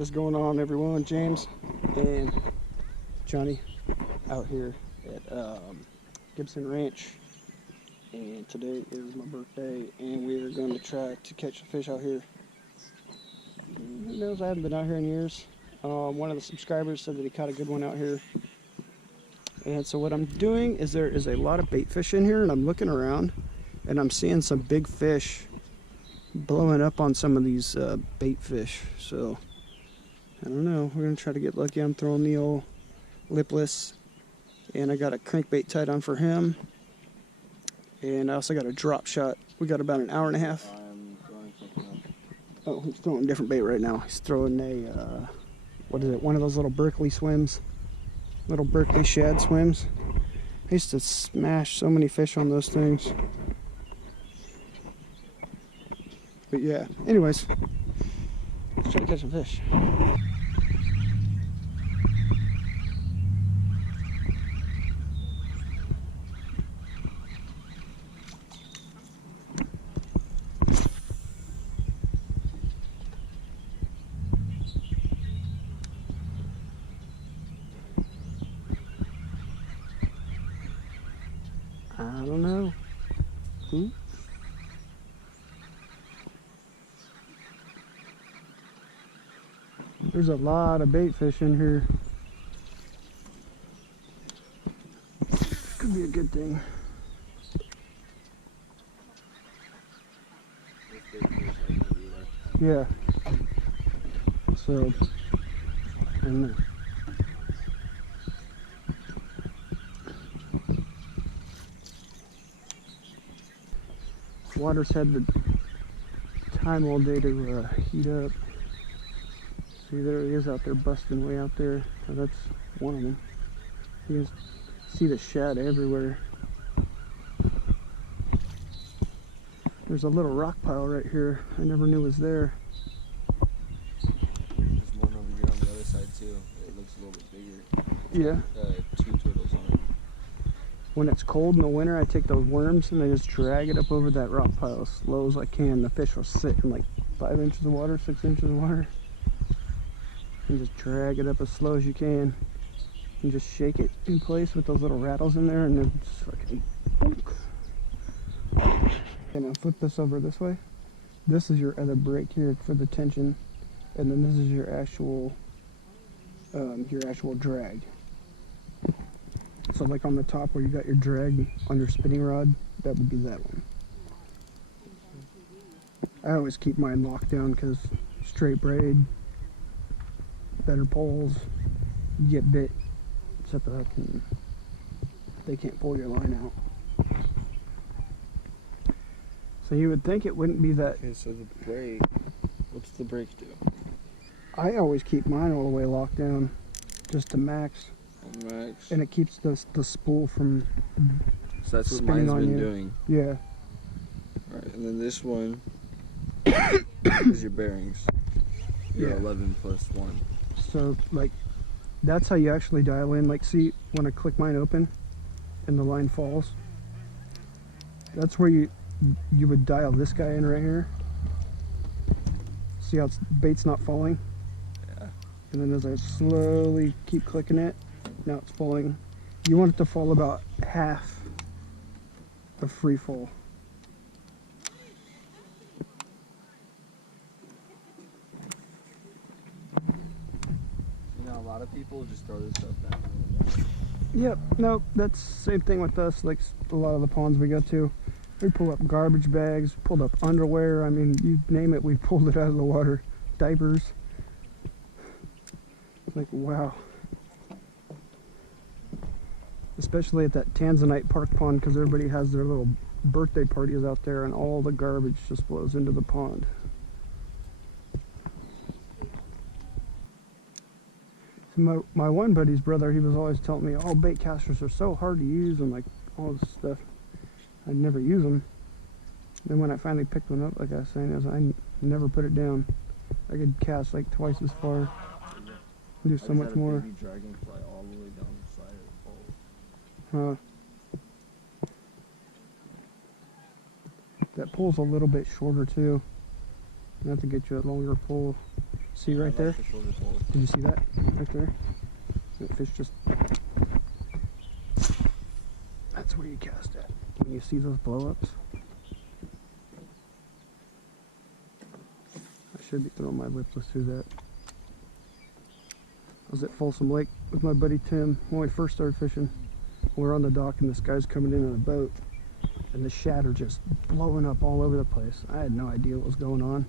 What is going on, everyone? James and Johnny out here at Gibson Ranch, and today is my birthday, and we are going to try to catch a fish out here. Who knows? I haven't been out here in years. One of the subscribers said that he caught a good one out here, and so what I'm doing is there is a lot of bait fish in here, and I'm looking around and I'm seeing some big fish blowing up on some of these bait fish. So I don't know, we're gonna try to get lucky. I'm throwing the old lipless, and I got a crankbait tied on for him, and I also got a drop shot. We got about an hour and a half. I'm throwing something else. Oh, he's throwing a different bait right now. He's throwing a what is it, one of those little Berkeley swims, little Berkeley shad swims. I used to smash so many fish on those things. But yeah, anyways, let's try to catch some fish. I don't know. There's a lot of bait fish in here. Could be a good thing. Yeah. So, I don't know. Water's had the time all day to heat up. See, there he is out there busting way out there. Oh, that's one of them. You can see the shad everywhere. There's a little rock pile right here I never knew was there. There's one over here on the other side too. It looks a little bit bigger. Yeah. 2 turtles on it. When it's cold in the winter, I take those worms and I just drag it up over that rock pile as slow as I can. The fish will sit in like 5 inches of water, 6 inches of water. And just drag it up as slow as you can. And just shake it in place with those little rattles in there, and then just fucking bonk. And I'll flip this over this way. This is your other brake here for the tension, and then this is your actual drag. So like on the top where you got your drag on your spinning rod, that would be that one. I always keep mine locked down because straight braid, better poles, you get bit, set the hook, and they can't pull your line out. So you would think it wouldn't be that. Okay, so the brake, what's the brake do? I always keep mine all the way locked down, just to max. Max. And it keeps the spool from So that's what spinning mine's on been you. doing. Yeah. Alright, and then this one is your bearings. Your Yeah. 11 plus 1. So like, that's how you actually dial in. Like, see when I click mine open and the line falls, that's where you would dial this guy in right here. See how bait's not falling? Yeah. And then as I slowly keep clicking it, now it's falling. You want it to fall about half of free fall. You know, a lot of people just throw this stuff back in the back. Yep, no, that's the same thing with us. Like a lot of the ponds we go to, we pull up garbage bags, pulled up underwear. I mean, you name it, we pulled it out of the water. Diapers. Like, wow. Especially at that Tanzanite park pond, because everybody has their little birthday parties out there, and all the garbage just blows into the pond. So my one buddy's brother, he was always telling me, oh, baitcasters are so hard to use, and like all this stuff. I'd never use them. Then when I finally picked one up, like I was saying, I never put it down. I could cast like twice as far, do so much more. I just had a baby dragonfly all the way down the side of the pole. That pole's a little bit shorter too. You have to get you a longer pole. See right there? The shoulder pole. Did you see that right there? That fish just... That's where you cast at. When you see those blow-ups. I should be throwing my lipless through that. I was at Folsom Lake with my buddy Tim when we first started fishing. We're on the dock and this guy's coming in a boat and the shad are just blowing up all over the place. I had no idea what was going on.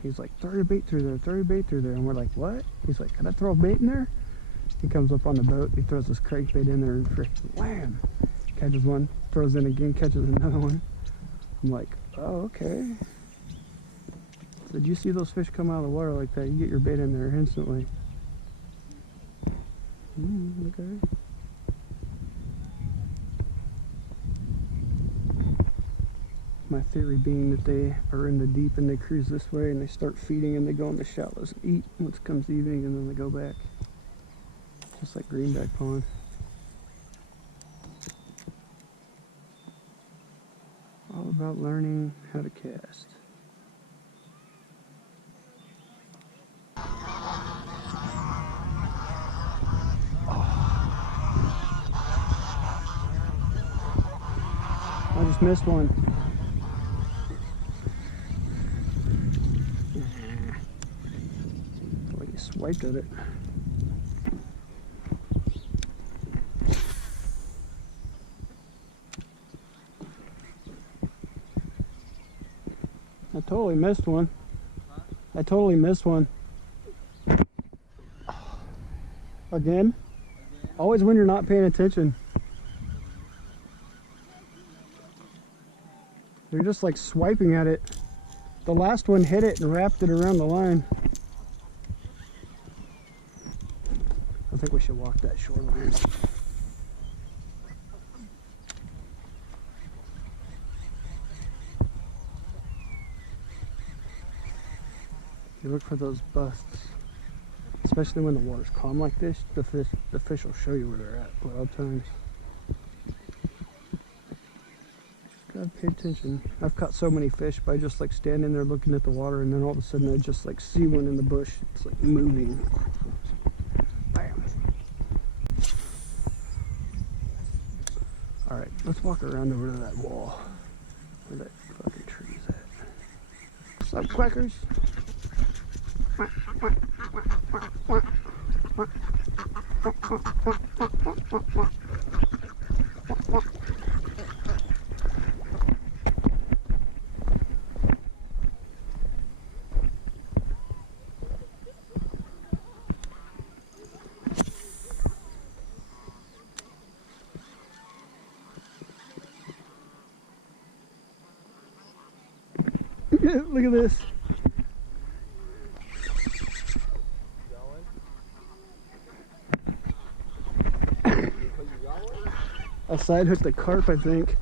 He's like, throw your bait through there, throw your bait through there. And we're like, what? He's like, can I throw a bait in there? He comes up on the boat, he throws this crankbait in there and freaking wham! Catches one, throws in again, catches another one. I'm like, oh, okay. Did you see those fish come out of the water like that? You get your bait in there instantly. Okay. My theory being that they are in the deep and they cruise this way and they start feeding and they go in the shallows and eat once it comes evening and then they go back. Just like Greenback Pond. All about learning how to cast. I just missed one. Feel like you swiped at it. I totally missed one. I totally missed one. Again? Always when you're not paying attention. They're just like swiping at it. The last one hit it and wrapped it around the line. I think we should walk that shoreline. You look for those busts, especially when the water's calm like this. The fish will show you where they're at a lot of times. Just gotta pay attention. I've caught so many fish by just like standing there looking at the water, and then all of a sudden I just like see one in the bush. It's like moving. Bam. All right, let's walk around over to that wall where that fucking tree's at. What's up, quackers? Look at this. I side hooked the carp, I think.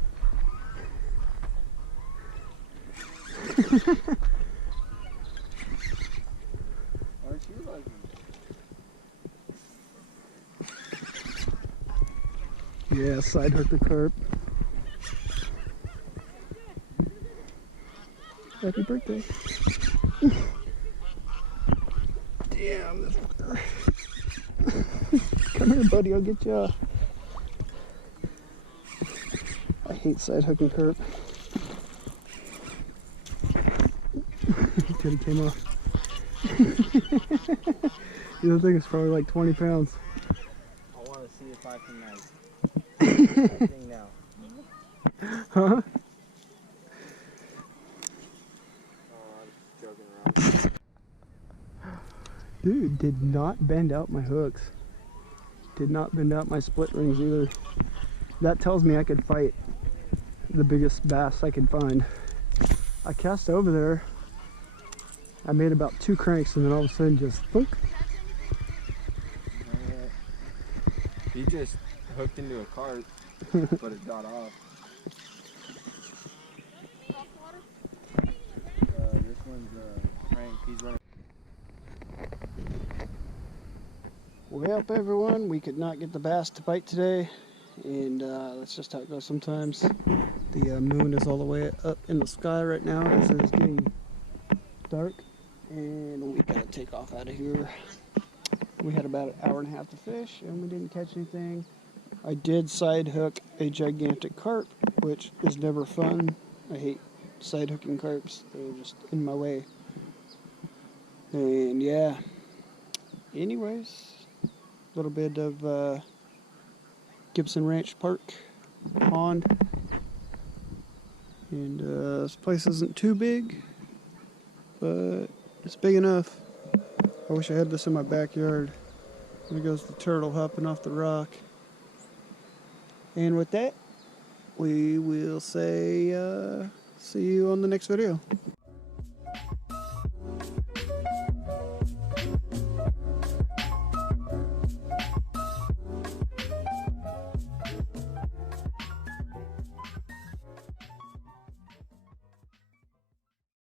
Aren't you lucky? Yeah, side hooked the carp. Happy birthday. Damn, this fucker. Come here, buddy, I'll get you. I hate side hooking carp. Till he came off. The thing is probably like 20 pounds. I want to see if I can that thing now. Huh? Dude, did not bend out my hooks. Did not bend out my split rings either. That tells me I could fight the biggest bass I could find. I cast over there. I made about 2 cranks and then all of a sudden just thunk. He just hooked into a cart, but it got off. This one's a crank. He's running. Well, everyone, we could not get the bass to bite today, and that's just how it goes sometimes. The moon is all the way up in the sky right now as it is getting dark. and we gotta take off out of here. We had about an hour and a half to fish, and we didn't catch anything. I did side hook a gigantic carp, which is never fun. I hate side hooking carps, they're just in my way. And yeah, anyways, a little bit of Gibson Ranch Park pond. And this place isn't too big, but it's big enough. I wish I had this in my backyard. There goes the turtle hopping off the rock. And with that, we will say see you on the next video.